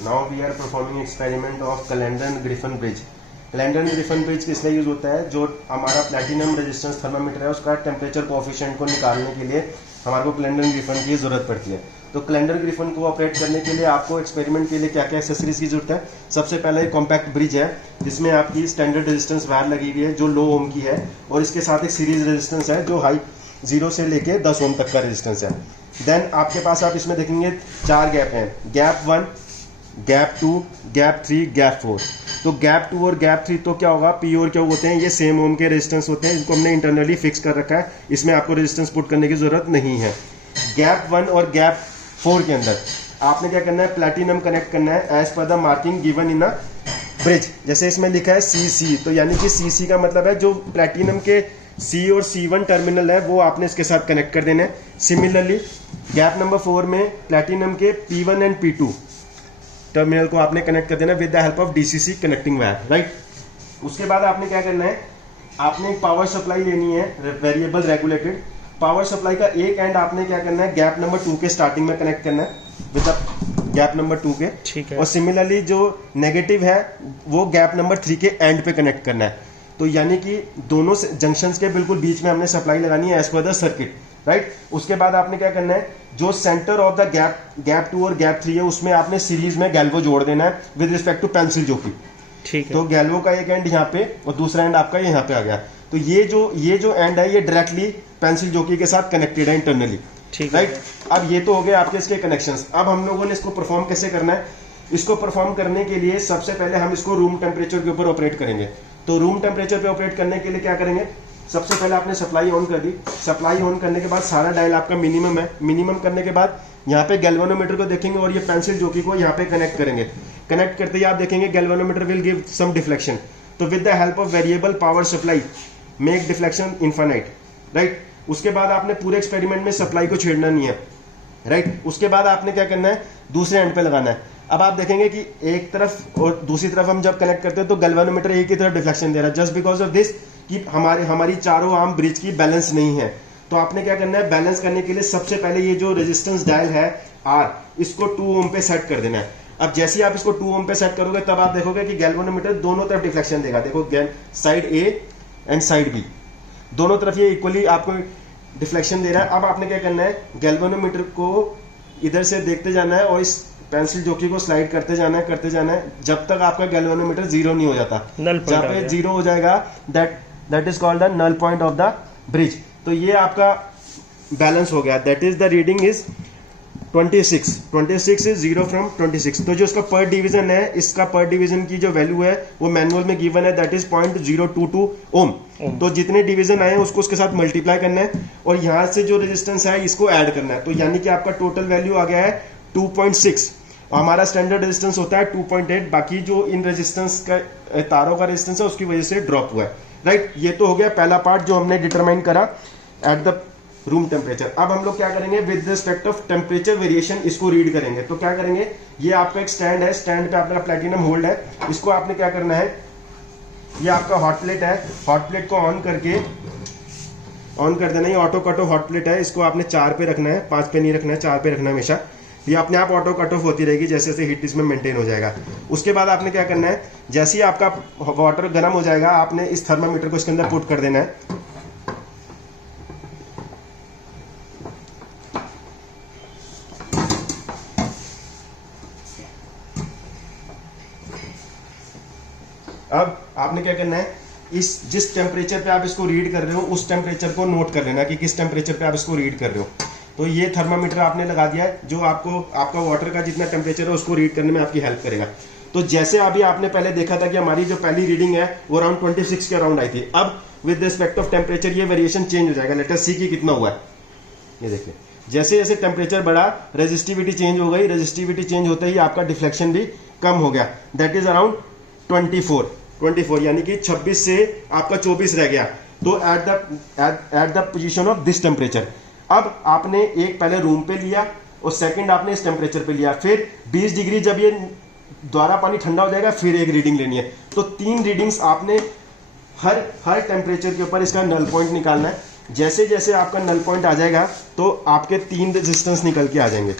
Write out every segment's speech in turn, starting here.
Now we are performing experiment of Callendar Griffin bridge. Callendar Griffin bridge किस लिए use होता है? जो हमारा प्लैटिनम रेजिस्टेंस थर्मामीटर है उसका टेम्परेचर कोएफिशिएंट को निकालने के लिए हमारे को कैलेंडर ग्रिफिन की जरूरत पड़ती है। तो कैलेंडर ग्रिफिन को ऑपरेट करने के लिए आपको एक्सपेरिमेंट के लिए क्या क्या एक्सेसरीज की जरूरत है? सबसे पहले एक कॉम्पैक्ट ब्रिज है जिसमें आपकी स्टैंडर्ड रेजिस्टेंस वायर लगी हुई है जो लो ओम की है, और इसके साथ एक सीरीज रेजिस्टेंस है जो हाई 0 से लेके 10 ओम तक का रेजिस्टेंस है। देन आपके पास आप इसमें देखेंगे 4 गैप हैं, गैप 1, गैप 2, गैप 3, गैप 4। तो गैप 2 और गैप 3 तो क्या होगा, पी और क्या होते हैं, ये सेम ओम के रेजिस्टेंस होते हैं, इनको हमने इंटरनली फिक्स कर रखा है, इसमें आपको रेजिस्टेंस पुट करने की जरूरत नहीं है। गैप 1 और गैप 4 के अंदर आपने क्या करना है, प्लैटिनम कनेक्ट करना है as per the marking given in a bridge. जैसे इसमें लिखा है CC, तो यानी कि CC का मतलब है जो प्लैटिनम के C और C1 टर्मिनल है वो आपने इसके साथ कनेक्ट कर देना है। सिमिलरली गैप नंबर 4 में प्लैटिनम के P1 एंड P2 टर्मिनल को आपने कनेक्ट कर देना with the help of DCC connecting wire, right. उसके बाद आपने क्या करना है, आपने एक पावर सप्लाई लेनी है, वेरिएबल रेगुलेटेड पावर सप्लाई का एक एंड आपने क्या करना है, गैप नंबर 2 के स्टार्टिंग में कनेक्ट करना है विद द गैप नंबर 2 के, ठीक है। और सिमिलरली जो नेगेटिव है वो गैप नंबर 3 के एंड पे कनेक्ट करना है। तो यानी कि दोनों जंक्शंस के बिल्कुल बीच में हमने सप्लाई लगानी है as per the circuit, right. उसके बाद आपने क्या करना है, जो सेंटर ऑफ द गैप 2 और गैप 3 है उसमें आपने सीरीज में गैल्वो जोड़ देना है with respect to pencil jockey, ठीक है। तो गैल्वो का एक एंड यहाँ पे और दूसरा एंड आपका यहाँ पे आ गया। तो ये जो एंड है ये डायरेक्टली पेंसिल जॉकी के साथ कनेक्टेड है इंटरनली, ठीक है, राइट। अब ये तो हो गए आपके इसके कनेक्शंस। अब हम लोगों ने इसको परफॉर्म कैसे करना है, इसको परफॉर्म करने के लिए सबसे पहले हम इसको रूम टेम्परेचर के ऊपर ऑपरेट करेंगे। तो रूम टेम्परेचर पे ऑपरेट करने के लिए क्या करेंगे, सबसे पहले आपने सप्लाई ऑन कर दी। सप्लाई ऑन करने के बाद सारा डायल आपका मिनिमम है। मिनिमम करने के बाद यहाँ पे गैल्वेनोमीटर को देखेंगे और ये पेंसिल जॉकी को यहाँ पे कनेक्ट करेंगे। कनेक्ट करते ही आप देखेंगे galvanometer will give some deflection. तो with the help of variable power supply make deflection infinite, right. उसके बाद आपने पूरे एक्सपेरिमेंट में सप्लाई को छेड़ना नहीं है, राइट। उसके बाद आपने क्या करना है, दूसरे एंड पे लगाना है। अब आप देखेंगे कि एक तरफ और दूसरी तरफ हम जब कनेक्ट करते हैं तो गैल्वेनोमीटर एक ही तरफ डिफ्लेक्शन दे रहा है, जस्ट बिकॉज ऑफ दिस कि हमारी चारों आर्म ब्रिज की बैलेंस नहीं है। तो आपने क्या करना है, बैलेंस करने के लिए सबसे पहले ये जो रेजिस्टेंस डायल है R, इसको 2 ओम पे सेट कर देना है। अब जैसे ही आप इसको 2 ओम पे सेट करोगे तब आप देखोगे कि गैल्वेनोमीटर दोनों तरफ डिफ्लेक्शन देगा। देखो side A and side B दोनों तरफ ये इक्वली आपको डिफ्लेक्शन दे रहा है। अब आपने क्या करना है, गैल्वेनोमीटर को इधर से देखते जाना है और इस पेंसिल जॉकी को स्लाइड करते जाना है जब तक आपका गैल्वेनोमीटर 0 नहीं हो जाता। जब पे 0 हो जाएगा that is called the null point of the bridge. तो ये आपका बैलेंस हो गया, that is the reading is 26 is 0 from 26। तो जो इसका पर डिवीजन है, इसका पर डिवीजन की जो वैल्यू है वो मैनुअल में गिवन है, दैट इज 0.022 ओम। तो जितने डिवीजन आए उसको उसके साथ मल्टीप्लाई करना है और यहाँ से जो रेजिस्टेंस है इसको ऐड करना है। तो यानी कि आपका टोटल वैल्यू आ गया है 2.6। हमारा स्टैंडर्ड रेजिस्टेंस होता है 2.8, बाकी जो इन रेजिस्टेंस का तारों का रेजिस्टेंस है उसकी वजह से ड्रॉप हुआ है, राइट। ये तो हो गया पहला पार्ट जो हमने डिटरमाइन करा एट द रूम टेम्परेचर। अब हम लोग क्या करेंगे, with respect of temperature variation इसको रीड करेंगे। तो क्या करेंगे, ये आपका एक स्टैंड है, स्टैंड पे आपका प्लैटिनम होल्ड है, इसको आपने क्या करना है, ये आपका हॉट प्लेट है, हॉट प्लेट को ऑन कर देना। ये auto cut off hot plate है, इसको आपने 4 पे रखना है, 5 पे नहीं रखना है, 4 पे रखना है हमेशा। ये अपने आप ऑटो कट ऑफ होती रहेगी जैसे जैसे हीट इसमें मेंटेन हो जाएगा। उसके बाद आपने क्या करना है, जैसे ही आपका वाटर गर्म हो जाएगा आपने इस थर्मामीटर को इसके अंदर पुट कर देना है। अब आपने क्या करना है, जिस टेम्परेचर पे आप इसको रीड कर रहे हो उस टेम्परेचर को नोट कर लेना कि किस टेम्परेचर पे आप इसको रीड कर रहे हो। तो ये थर्मामीटर आपने लगा दिया है जो आपका वाटर का जितना टेम्परेचर है उसको रीड करने में आपकी हेल्प करेगा। तो जैसे अभी आपने पहले देखा था कि हमारी जो पहली रीडिंग है वो अराउंड 26 के अराउंड आई थी। अब विद रिस्पेक्ट ऑफ टेम्परेचर ये वेरिएशन चेंज हो जाएगा। लेट अस सी कि कितना हुआ है। ये देखिए जैसे जैसे टेम्परेचर बढ़ा रेजिस्टिविटी चेंज हो गई, रेजिस्टिविटी चेंज होते ही आपका डिफ्लेक्शन भी कम हो गया, दैट इज अराउंड 24 यानी कि 26 से आपका 24 रह गया। तो at the position of this temperature. अब आपने एक पहले रूम पे लिया और सेकंड आपने इस टेम्परेचर पे लिया, फिर 20 डिग्री जब ये द्वारा पानी ठंडा हो जाएगा फिर एक रीडिंग लेनी है। तो 3 रीडिंग्स आपने हर टेम्परेचर के ऊपर इसका नल पॉइंट निकालना है। जैसे जैसे आपका नल पॉइंट आ जाएगा तो आपके 3 रेजिस्टेंस निकल के आ जाएंगे।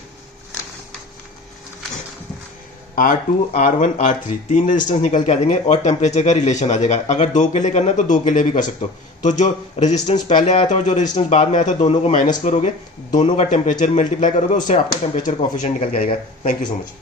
R2, R1, R3 तीन रेजिस्टेंस निकल के आ जाएंगे और टेम्परेचर का रिलेशन आ जाएगा। अगर 2 के लिए करना है तो 2 के लिए भी कर सकते हो। तो जो रेजिस्टेंस पहले आया था और जो रेजिस्टेंस बाद में आया था, दोनों को माइनस करोगे, दोनों का टेम्परेचर मल्टीप्लाई करोगे, उससे आपका टेम्परेचर कोएफिशिएंट निकल के आएगा। Thank you so much.